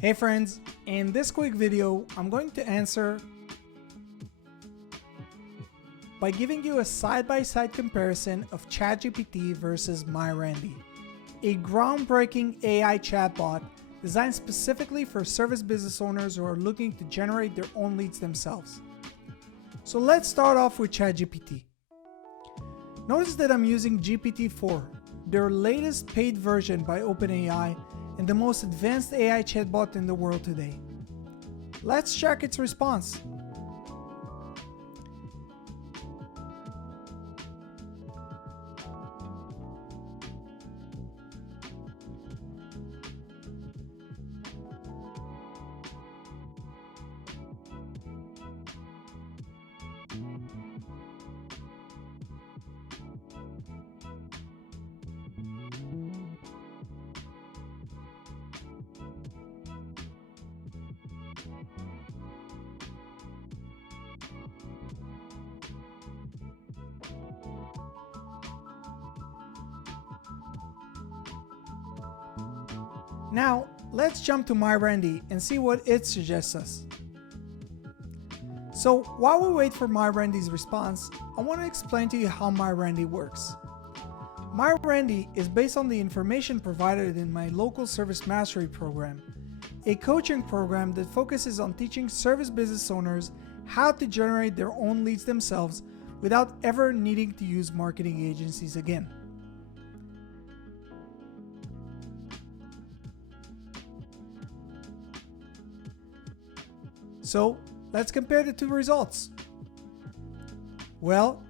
Hey friends, in this quick video, I'm going to answer by giving you a side-by-side comparison of ChatGPT versus MyRandy, a groundbreaking AI chatbot designed specifically for service business owners who are looking to generate their own leads themselves. So let's start off with ChatGPT. Notice that I'm using GPT-4, their latest paid version by OpenAI and the most advanced AI chatbot in the world today. Let's check its response. Now, let's jump to MyRandy and see what it suggests us. So, while we wait for MyRandy's response, I want to explain to you how MyRandy works. MyRandy is based on the information provided in my local service mastery program, a coaching program that focuses on teaching service business owners how to generate their own leads themselves without ever needing to use marketing agencies again. So, let's compare the two results. Well,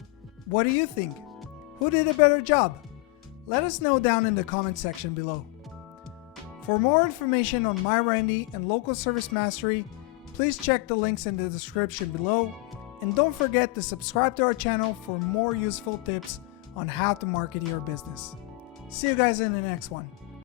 what do you think? Who did a better job? Let us know down in the comment section below. For more information on MyRandy and local service mastery, please check the links in the description below, and don't forget to subscribe to our channel for more useful tips on how to market your business. See you guys in the next one.